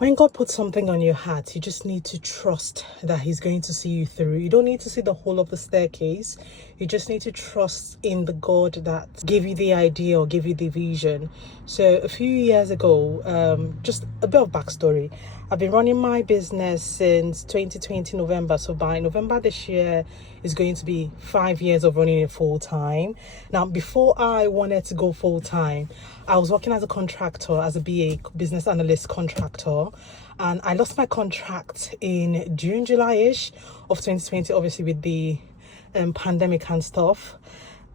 When God puts something on your heart, you just need to trust that He's going to see you through. You don't need to see the whole of the staircase. You just need to trust in the God that gave you the idea or gave you the vision. So a few years ago, just a bit of backstory. I've been running my business since 2020 November. So by November this year is going to be 5 years of running it full time. Now, before I wanted to go full time, I was working as a contractor, as a BA, business analyst contractor. And I lost my contract in June, July-ish of 2020, obviously with the pandemic and stuff.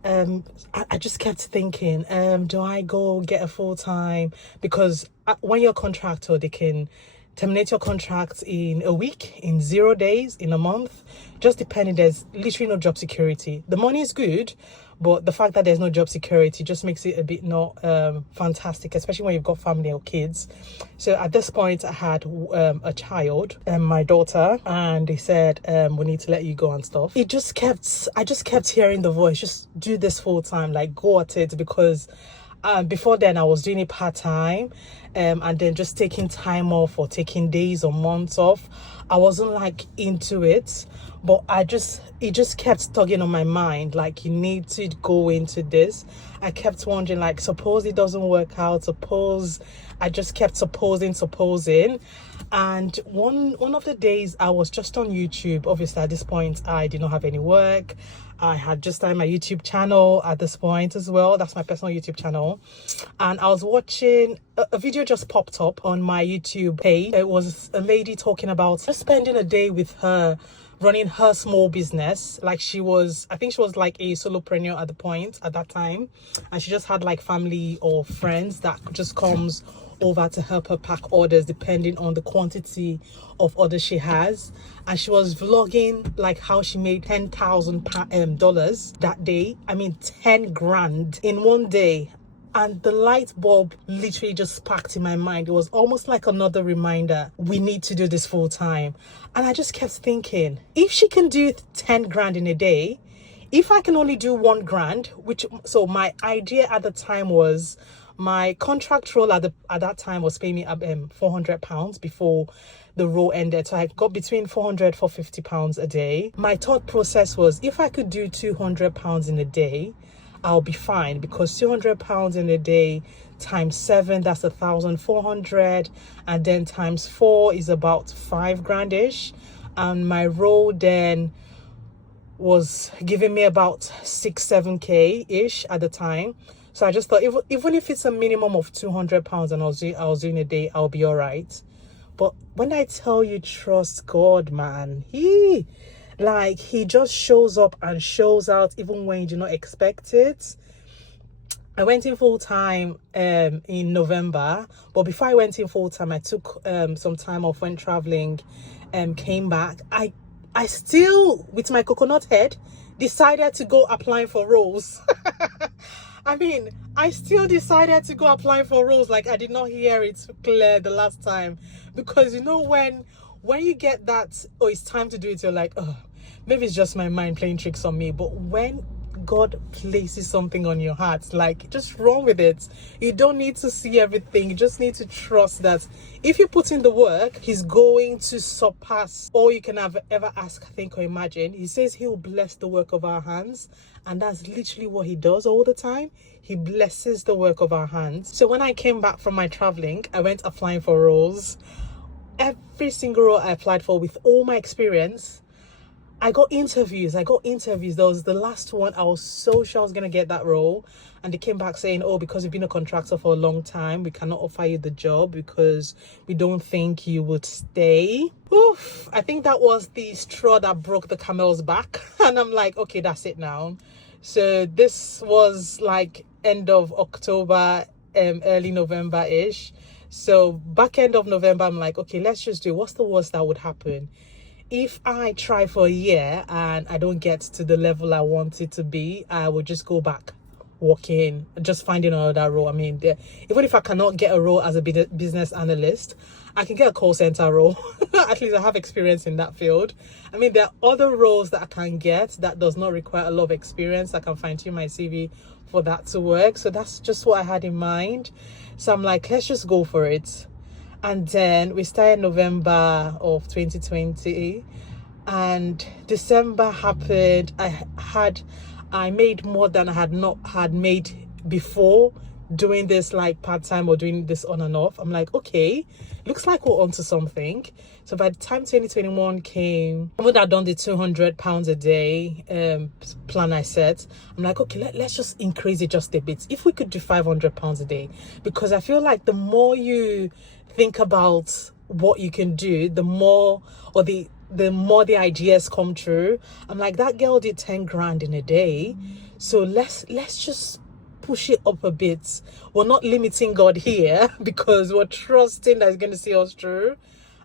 I just kept thinking, do I go get a full time? Because when you're a contractor, they can terminate your contract in a week, in 0 days, in a month, just depending. There's literally no job security. The money is good, but the fact that there's no job security just makes it a bit not fantastic, especially when you've got family or kids. So at this point, I had a child, my daughter, and they said, we need to let you go and stuff. I just kept hearing the voice, just do this full time, like go at it, because before then I was doing it part-time, and then just taking time off or taking days or months off. I wasn't like into it, but it just kept tugging on my mind, like you need to go into this. I kept wondering, like, suppose it doesn't work out, suppose. I just kept supposing, and one of the days I was just on YouTube. Obviously at this point I did not have any work. I had just started my YouTube channel at this point as well. That's my personal YouTube channel. And I was watching, a video just popped up on my YouTube page. It was a lady talking about just spending a day with her, running her small business. Like I think she was like a solopreneur at that time. And she just had like family or friends that just comes over to help her pack orders depending on the quantity of orders she has. And she was vlogging like how she made $10,000 that day. I mean 10 grand in one day. And the light bulb literally just sparked in my mind. It was almost like another reminder, we need to do this full time. And I just kept thinking, if she can do 10 grand in a day, if I can only do 1 grand, so my idea at the time was, my contract role at that time was paying me £400 before the role ended. So I got between £400-450 a day. My thought process was, if I could do £200 in a day, I'll be fine, because £200 in a day times 7, that's 1,400, and then times 4 is about 5 grand-ish. And my role then was giving me about 6-7k ish at the time. So I just thought, even if it's a minimum of £200 and I was doing a day, I'll be all right. But when I tell you, trust God, man, he just shows up and shows out even when you do not expect it. I went in full time in November, but before I went in full time, I took some time off, went traveling, came back. I still, with my coconut head, decided to go applying for roles. I mean, I still decided to go apply for roles. Like, I did not hear it clear the last time. Because, you know, when you get that, oh, it's time to do it, you're like, oh, maybe it's just my mind playing tricks on me. But when God places something on your heart, like, just run with it. You don't need to see everything. You just need to trust that if you put in the work, He's going to surpass all you can ever ask, think, or imagine. He says He will bless the work of our hands. And that's literally what He does all the time. He blesses the work of our hands. So when I came back from my traveling, I went applying for roles. Every single role I applied for, with all my experience, I got interviews. There was the last one. I was so sure I was going to get that role. And they came back saying, oh, because you've been a contractor for a long time, we cannot offer you the job because we don't think you would stay. Oof. I think that was the straw that broke the camel's back. And I'm like, okay, that's it now. So this was like end of October, early November-ish. So back end of November, I'm like, okay, let's just do it. What's the worst that would happen? If I try for a year and I don't get to the level I want it to be, I will just go back working, just finding another role. I mean, even if I cannot get a role as a business analyst, I can get a call center role. At least I have experience in that field. I mean, there are other roles that I can get that does not require a lot of experience. I can fine tune my CV for that to work. So that's just what I had in mind. So I'm like, let's just go for it. And then we started November of 2020, and December happened. I made more than I had not had made before doing this like part-time or doing this on and off. I'm like, okay, looks like we're onto something. So by the time 2021 came, I would have done the £200 a day plan I set. I'm like, okay, let's just increase it just a bit. If we could do £500 a day, because I feel like the more you think about what you can do, the more, or the more the ideas come true. I'm like, that girl did 10 grand in a day, so let's just push it up a bit. We're not limiting God here because we're trusting that He's going to see us through.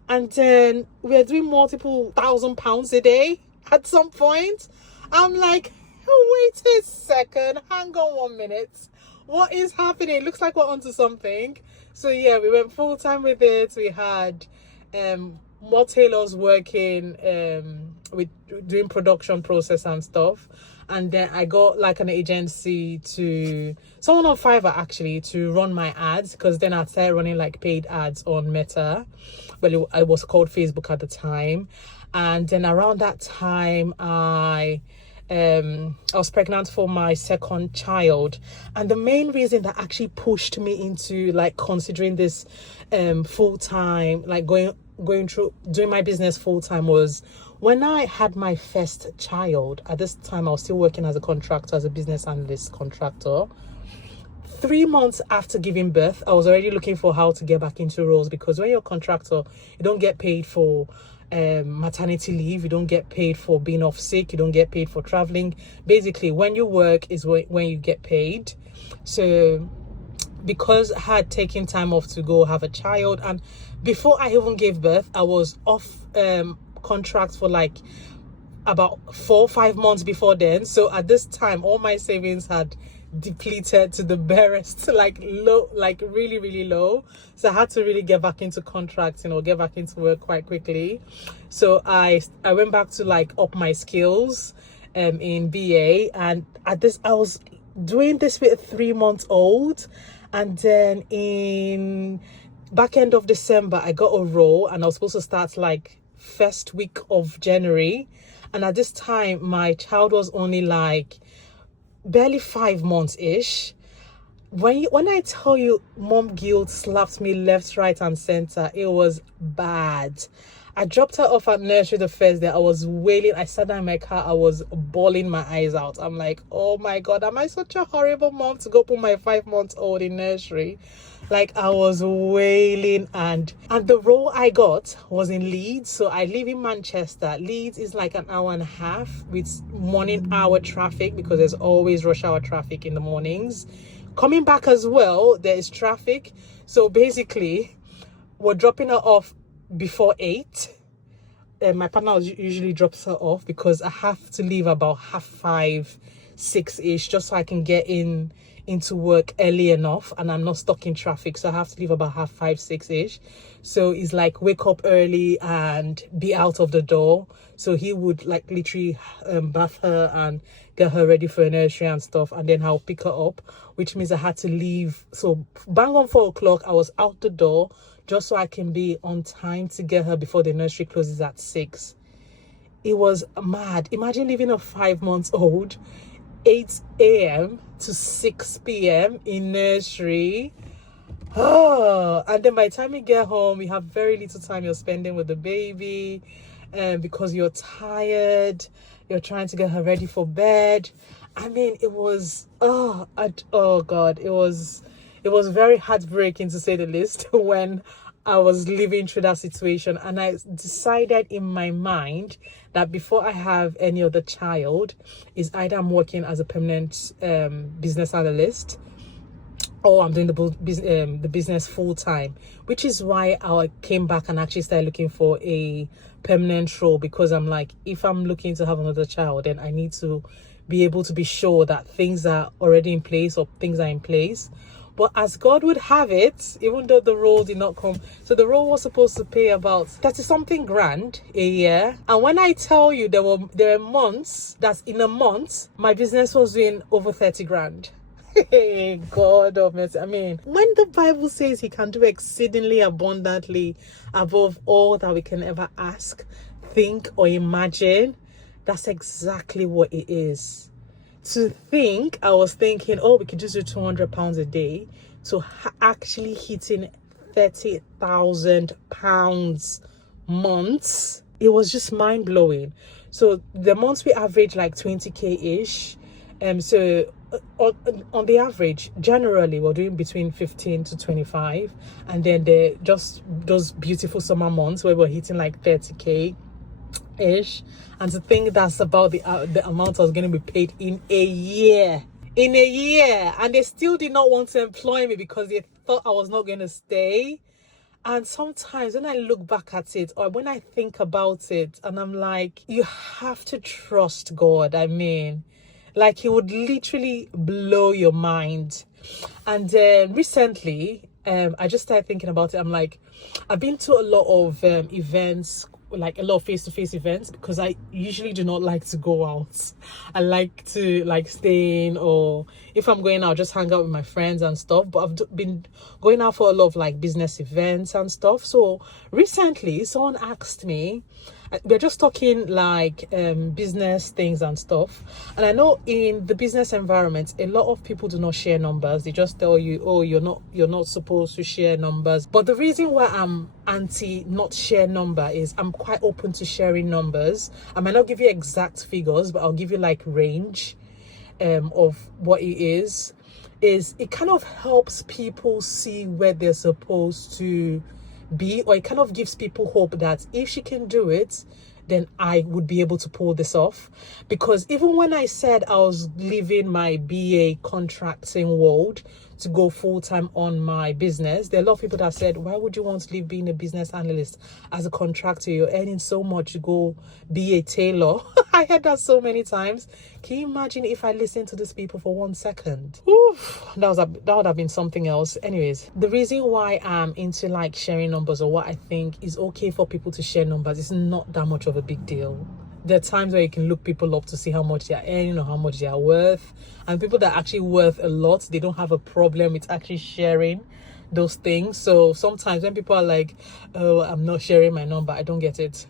And then we're doing multiple £1,000 a day at some point. I'm like, oh, wait a second, hang on 1 minute, what is happening? It looks like we're onto something. So yeah, we went full time with it. We had more tailors working with doing production process and stuff. And then I got like an agency, to someone on Fiverr actually, to run my ads, because then I started running like paid ads on Meta. Well, it was called Facebook at the time. And then around that time, I was pregnant for my second child, and the main reason that actually pushed me into like considering this full-time, like going through doing my business full-time, was when I had my first child. At this time I was still working as a contractor, as a business analyst contractor. 3 months after giving birth, I was already looking for how to get back into roles, because when you're a contractor, you don't get paid for maternity leave, you don't get paid for being off sick, you don't get paid for traveling. Basically, when you work is when you get paid. So because I had taken time off to go have a child, and before I even gave birth, I was off contract for like about 4 or 5 months before then. So at this time, all my savings had depleted to the barest, like low, like really, really low. So I had to really get back into contracting or get back into work quite quickly. So I went back to like up my skills in BA, and at this I was doing this with a 3-month-old. And then in back end of December, I got a role, and I was supposed to start like first week of January. And at this time, my child was only like barely 5 months ish. When I tell you, mom guilt slapped me left, right, and center, it was bad. I dropped her off at nursery the first day. I was wailing. I sat down in my car. I was bawling my eyes out. I'm like, oh my God, am I such a horrible mom to go put my 5-month-old in nursery? Like, I was wailing. And the role I got was in Leeds. So I live in Manchester. Leeds is like an hour and a half with morning hour traffic, because there's always rush hour traffic in the mornings. Coming back as well, there is traffic. So basically, we're dropping her off before 8. My partner usually drops her off, because I have to leave about 5:30, 6-ish, just so I can get into work early enough and I'm not stuck in traffic. So I have to leave about 5:30, 6-ish. So it's like wake up early and be out of the door. So he would like literally bath her and get her ready for a nursery and stuff, and then I'll pick her up, which means I had to leave. So bang on 4 o'clock, I was out the door, just so I can be on time to get her before the nursery closes at 6. It was mad. Imagine leaving a 5-month-old 8 a.m. to 6 p.m. in nursery. Oh, and then by the time you get home, you have very little time you're spending with the baby, because you're tired, you're trying to get her ready for bed. I mean, it was oh God, it was very heartbreaking, to say the least, when I was living through that situation. And I decided in my mind that before I have any other child, is either I'm working as a permanent business analyst, or I'm doing the business full time, which is why I came back and actually started looking for a permanent role, because I'm like, if I'm looking to have another child, then I need to be able to be sure that things are already in place, or things are in place. But as God would have it, even though the role did not come, so the role was supposed to pay about 30-something grand a year. And when I tell you, there were months, that's in a month, my business was doing over 30 grand. Hey, God of mercy. I mean, when the Bible says he can do exceedingly abundantly above all that we can ever ask, think, or imagine, that's exactly what it is. To think, I was thinking, oh, we could just do £200 a day, to actually hitting £30,000 months. It was just mind blowing. So the months we average like 20k ish. So on the average, generally we're doing between 15 to 25, and then just those beautiful summer months where we're hitting like 30k ish. And to think that's about the amount I was going to be paid in a year. And they still did not want to employ me because they thought I was not going to stay. And sometimes when I look back at it, or when I think about it, and I'm like, you have to trust God. I mean, like, he would literally blow your mind. And then recently, I just started thinking about it. I'm like, I've been to a lot of events, like a lot of face-to-face events, because I usually do not like to go out. I like to like stay in, or if I'm going out, just hang out with my friends and stuff. But I've been going out for a lot of like business events and stuff. So recently someone asked me, we're just talking like business things and stuff, and I know in the business environment a lot of people do not share numbers. They just tell you, oh, you're not supposed to share numbers. But the reason why I'm anti not share number is I'm quite open to sharing numbers. I might not give you exact figures, but I'll give you like range of what it is it kind of helps people see where they're supposed to be, or it kind of gives people hope that if she can do it, then I would be able to pull this off. Because even when I said I was leaving my BA contracting world to go full-time on my business, there are a lot of people that said, why would you want to leave being a business analyst as a contractor? You're earning so much to go be a tailor. I heard that so many times. Can you imagine if I listened to these people for 1 second? Oof, that would have been something else. Anyways, the reason why I'm into like sharing numbers, or what I think is okay for people to share numbers, is not that much of a big deal. There are times where you can look people up to see how much they're earning or how much they are worth. And people that are actually worth a lot, they don't have a problem with actually sharing those things. So sometimes when people are like, oh, I'm not sharing my number, I don't get it.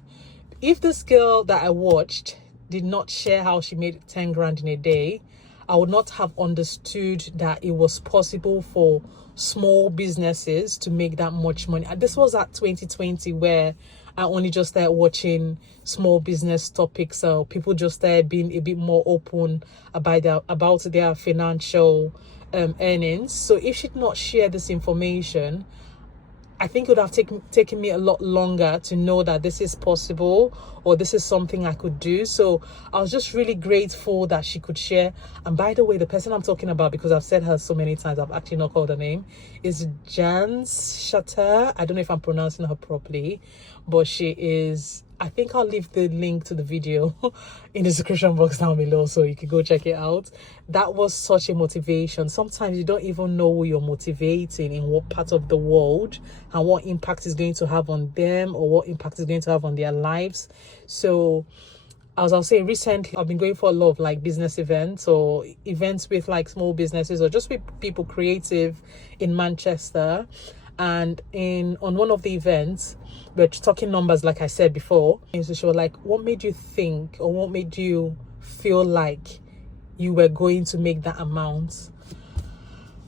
If this girl that I watched did not share how she made 10 grand in a day, I would not have understood that it was possible for small businesses to make that much money. And this was at 2020, where I only just started watching small business topics. So people just started being a bit more open about their financial earnings. So if she did not share this information, I think it would have taken me a lot longer to know that this is possible, or this is something I could do. So I was just really grateful that she could share. And by the way, the person I'm talking about, because I've said her so many times, I've actually not called her name, is Jans Shatter. I don't know if I'm pronouncing her properly, but she is... I think I'll leave the link to the video in the description box down below, so you can go check it out. That was such a motivation. Sometimes you don't even know who you're motivating in what part of the world, and what impact is going to have on them, or what impact is going to have on their lives. So as I was saying, recently I've been going for a lot of like business events, or events with like small businesses, or just with people creative in Manchester. And on one of the events, we're talking numbers, like I said before. And so she was like, what made you think, or what made you feel like you were going to make that amount?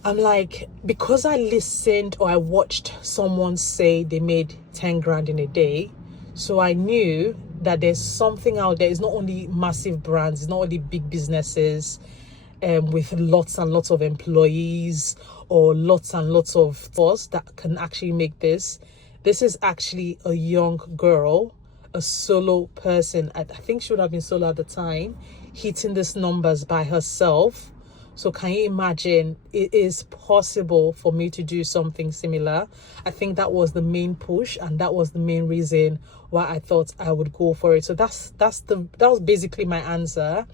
I'm like, because I listened, or I watched someone say they made 10 grand in a day. So I knew that there's something out there. It's not only massive brands, it's not only big businesses with lots and lots of employees, or lots and lots of us that can actually make this. This is actually a young girl, a solo person. I think she would have been solo at the time, hitting these numbers by herself. So can you imagine? It is possible for me to do something similar. I think that was the main push, and that was the main reason why I thought I would go for it. So that was basically my answer.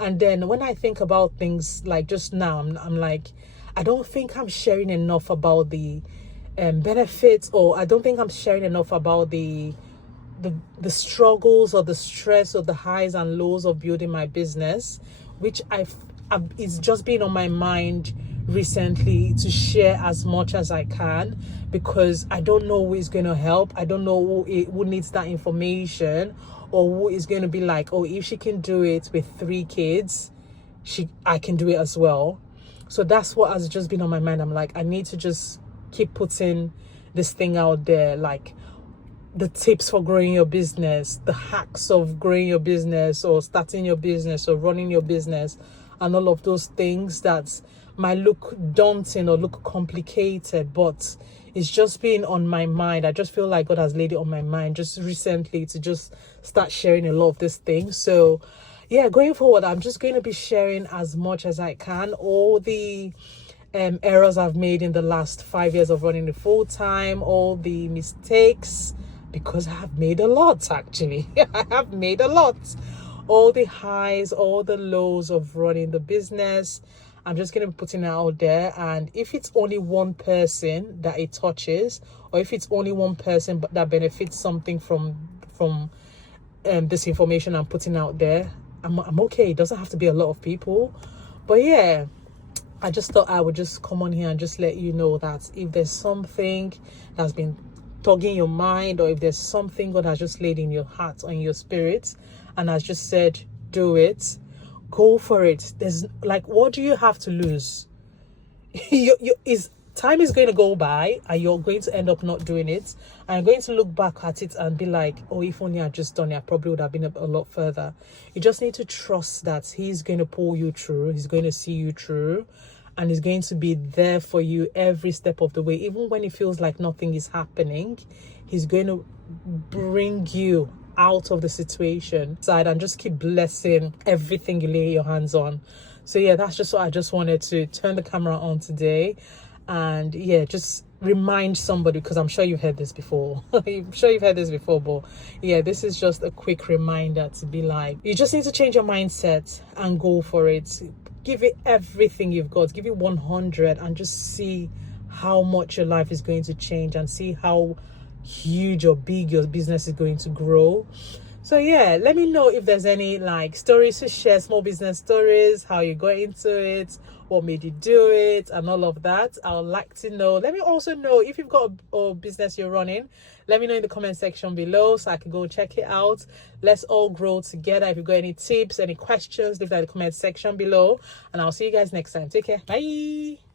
And then when I think about things like just now, I'm like, I don't think I'm sharing enough about the benefits, or I don't think I'm sharing enough about the struggles, or the stress, or the highs and lows of building my business, which it's just been on my mind recently to share as much as I can, because I don't know who is going to help. I don't know who needs that information, or who is going to be like, oh, if she can do it with 3 kids, I can do it as well. So that's what has just been on my mind. I'm like, I need to just keep putting this thing out there, like the tips for growing your business, the hacks of growing your business or starting your business or running your business, and all of those things that might look daunting or look complicated, but it's just been on my mind. I just feel like God has laid it on my mind just recently to just start sharing a lot of these things. So yeah, going forward, I'm just going to be sharing as much as I can, all the errors I've made in the last 5 years of running it full time, all the mistakes, because I have made a lot, actually. I have made a lot. All the highs, all the lows of running the business. I'm just going to be putting it out there. And if it's only one person that it touches, or if it's only one person that benefits something from this information I'm putting out there, I'm okay. It doesn't have to be a lot of people. But yeah, I just thought I would just come on here and just let you know that if there's something that's been tugging your mind, or if there's something God has just laid in your heart or in your spirit and has just said, do it, go for it. There's like, what do you have to lose? Time is going to go by and you're going to end up not doing it, and you're going to look back at it and be like, oh, if only I'd just done it, I probably would have been a lot further. You just need to trust that He's going to pull you through. He's going to see you through, and He's going to be there for you every step of the way. Even when it feels like nothing is happening, He's going to bring you out of the situation side and just keep blessing everything you lay your hands on. So yeah, that's just what I just wanted to turn the camera on today. And yeah, just remind somebody, because I'm sure you've heard this before. I'm sure you've heard this before, but yeah, this is just a quick reminder to be like, you just need to change your mindset and go for it. Give it everything you've got. Give it 100 and just see how much your life is going to change, and see how huge or big your business is going to grow. So yeah, let me know if there's any like stories to share, small business stories, how you got into it, what made you do it, and all of that. I would like to know. Let me also know if you've got a business you're running. Let me know in the comment section below so I can go check it out. Let's all grow together. If you've got any tips, any questions, leave that in the comment section below, and I'll see you guys next time. Take care. Bye.